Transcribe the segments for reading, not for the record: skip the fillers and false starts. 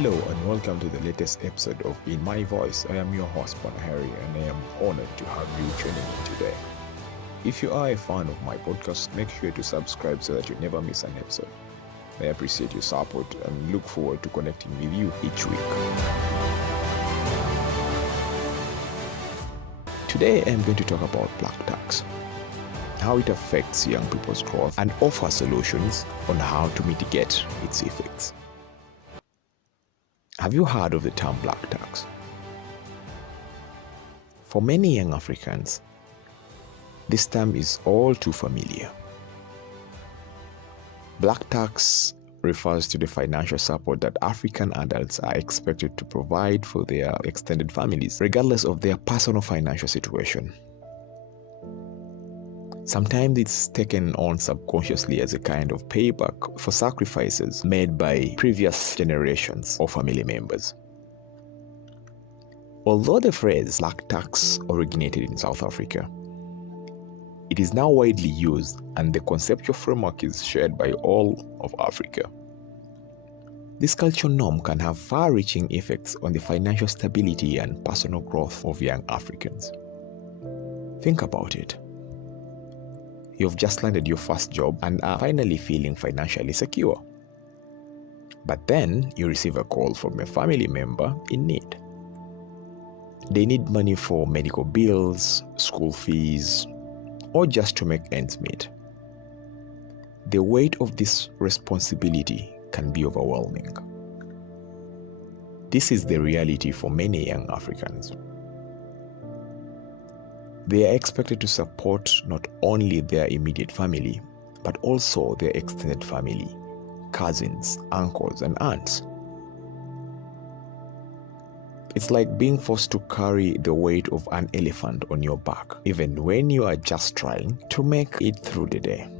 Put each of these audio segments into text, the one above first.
Hello and welcome to the latest episode of In My Voice. I am your host, Harry, and I am honored to have you tuning in today. If you are a fan of my podcast, make sure to subscribe so that you never miss an episode. I appreciate your support and look forward to connecting with you each week. Today I am going to talk about black tax, how it affects young people's growth, and offer solutions on how to mitigate its effects. Have you heard of the term black tax? For many young Africans, this term is all too familiar. Black tax refers to the financial support that African adults are expected to provide for their extended families, regardless of their personal financial situation. Sometimes it's taken on subconsciously as a kind of payback for sacrifices made by previous generations or family members. Although the phrase black tax originated in South Africa, it is now widely used and the conceptual framework is shared by all of Africa. This cultural norm can have far-reaching effects on the financial stability and personal growth of young Africans. Think about it. You've just landed your first job and are finally feeling financially secure. But then you receive a call from a family member in need. They need money for medical bills, school fees, or just to make ends meet. The weight of this responsibility can be overwhelming. This is the reality for many young Africans. They are expected to support not only their immediate family, but also their extended family, cousins, uncles, and aunts. It's like being forced to carry the weight of an elephant on your back, even when you are just trying to make it through the day.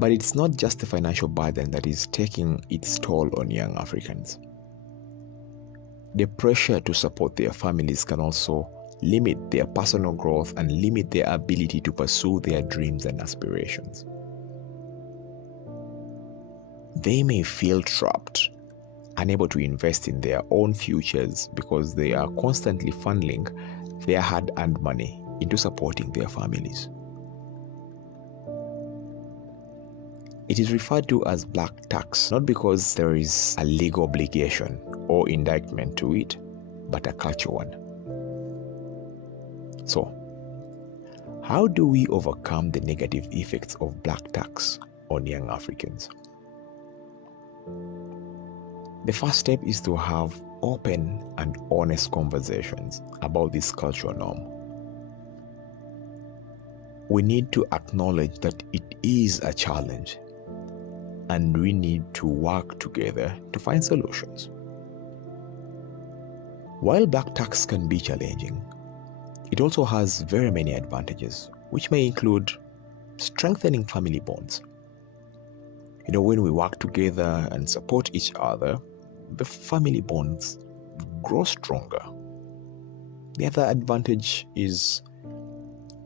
But it's not just the financial burden that is taking its toll on young Africans. The pressure to support their families can also limit their personal growth and limit their ability to pursue their dreams and aspirations. They may feel trapped, unable to invest in their own futures because they are constantly funneling their hard-earned money into supporting their families. It is referred to as black tax, not because there is a legal obligation or indictment to it, but a cultural one. So, how do we overcome the negative effects of black tax on young Africans? The first step is to have open and honest conversations about this cultural norm. We need to acknowledge that it is a challenge and we need to work together to find solutions. While black tax can be challenging, it also has very many advantages, which may include strengthening family bonds. When we work together and support each other, the family bonds grow stronger. The other advantage is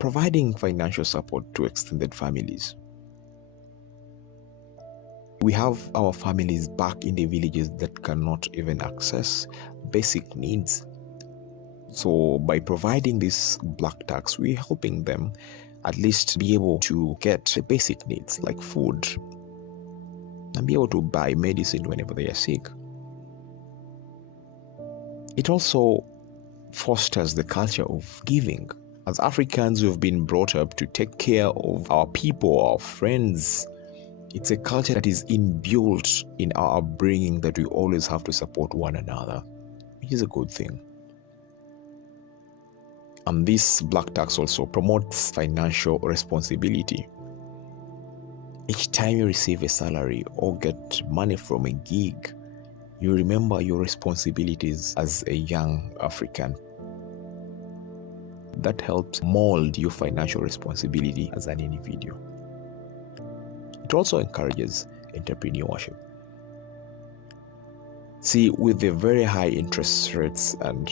providing financial support to extended families. We have our families back in the villages that cannot even access basic needs. So by providing this black tax, we're helping them at least be able to get the basic needs like food and be able to buy medicine whenever they are sick. It also fosters the culture of giving. As Africans, we've been brought up to take care of our people, our friends. It's a culture that is inbuilt in our upbringing that we always have to support one another, which is a good thing. And this black tax also promotes financial responsibility. Each time you receive a salary or get money from a gig, you remember your responsibilities as a young African. That helps mold your financial responsibility as an individual. It also encourages entrepreneurship. See, with the very high interest rates and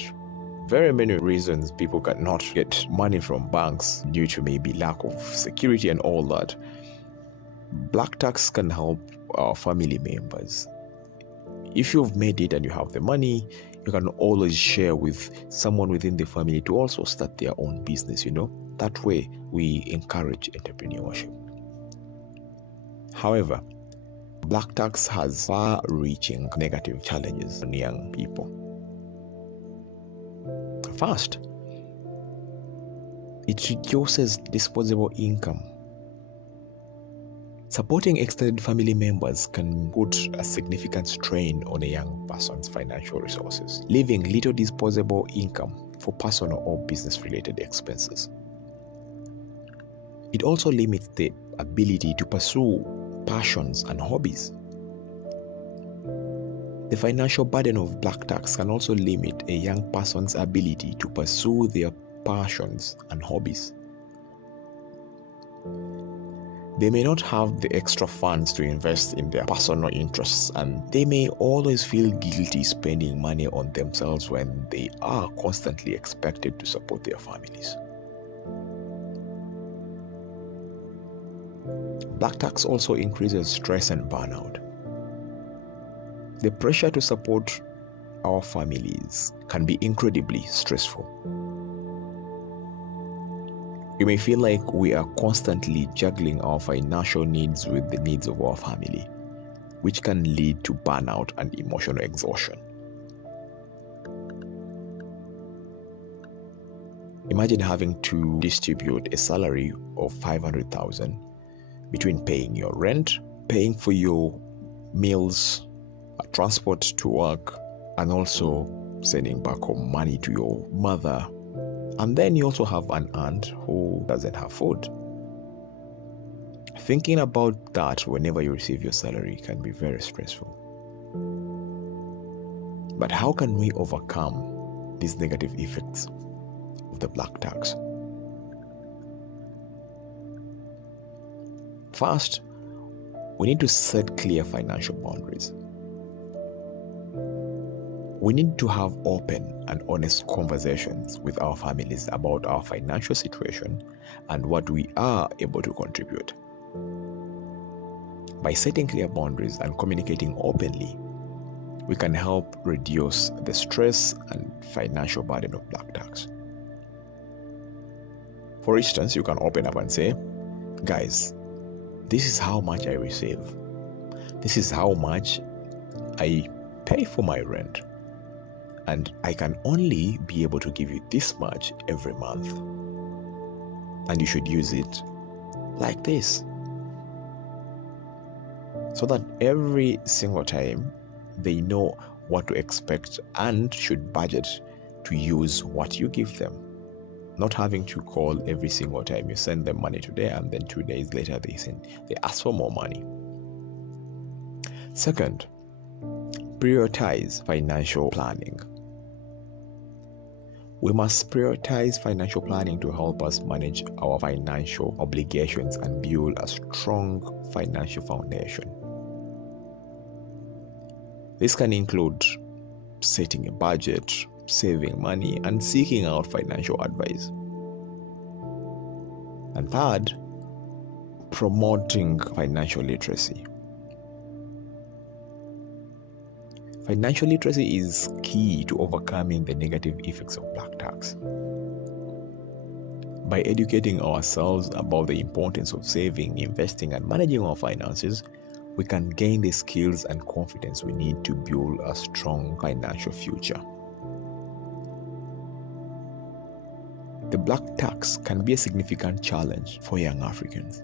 very many reasons people cannot get money from banks due to maybe lack of security and all that, black tax can help our family members If you've made it and you have the money, you can always share with someone within the family to also start their own business, That way, we encourage entrepreneurship. However, black tax has far-reaching negative challenges on young people. First, it reduces disposable income. Supporting extended family members can put a significant strain on a young person's financial resources, leaving little disposable income for personal or business-related expenses. It also limits the ability to pursue passions and hobbies. The financial burden of black tax can also limit a young person's ability to pursue their passions and hobbies. They may not have the extra funds to invest in their personal interests, and they may always feel guilty spending money on themselves when they are constantly expected to support their families. Black tax also increases stress and burnout. The pressure to support our families can be incredibly stressful. We may feel like we are constantly juggling our financial needs with the needs of our family, which can lead to burnout and emotional exhaustion. Imagine having to distribute a salary of $500,000 between paying your rent, paying for your meals, transport to work, and also sending back home money to your mother. And then you also have an aunt who doesn't have food. Thinking about that whenever you receive your salary can be very stressful. But how can we overcome these negative effects of the black tax? First, we need to set clear financial boundaries. We need to have open and honest conversations with our families about our financial situation and what we are able to contribute. By setting clear boundaries and communicating openly, we can help reduce the stress and financial burden of black tax. For instance, you can open up and say, guys, this is how much I receive. This is how much I pay for my rent. And I can only be able to give you this much every month. And you should use it like this. So that every single time they know what to expect and should budget to use what you give them. Not having to call every single time you send them money today and then 2 days later they ask for more money. Second, prioritize financial planning. We must prioritize financial planning to help us manage our financial obligations and build a strong financial foundation. This can include setting a budget, saving money, and seeking out financial advice. And third, promoting financial literacy. Financial literacy is key to overcoming the negative effects of black tax. By educating ourselves about the importance of saving, investing, and managing our finances, we can gain the skills and confidence we need to build a strong financial future. The black tax can be a significant challenge for young Africans,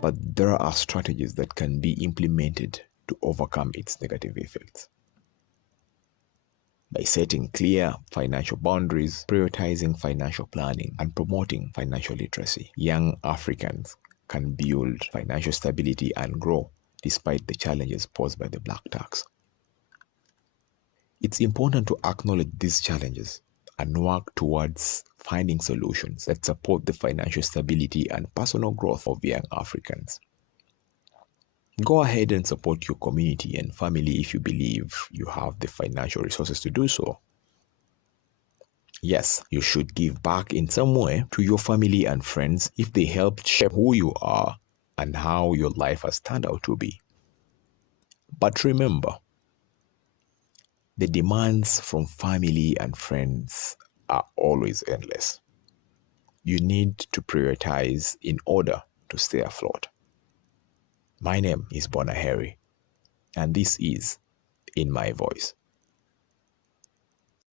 but there are strategies that can be implemented to overcome its negative effects. By setting clear financial boundaries, prioritizing financial planning, and promoting financial literacy, young Africans can build financial stability and grow despite the challenges posed by the black tax. It's important to acknowledge these challenges and work towards finding solutions that support the financial stability and personal growth of young Africans. Go ahead and support your community and family if you believe you have the financial resources to do so. Yes, you should give back in some way to your family and friends if they helped shape who you are and how your life has turned out to be. But remember, the demands from family and friends are always endless. You need to prioritize in order to stay afloat. My name is Bona Harry, and this is In My Voice.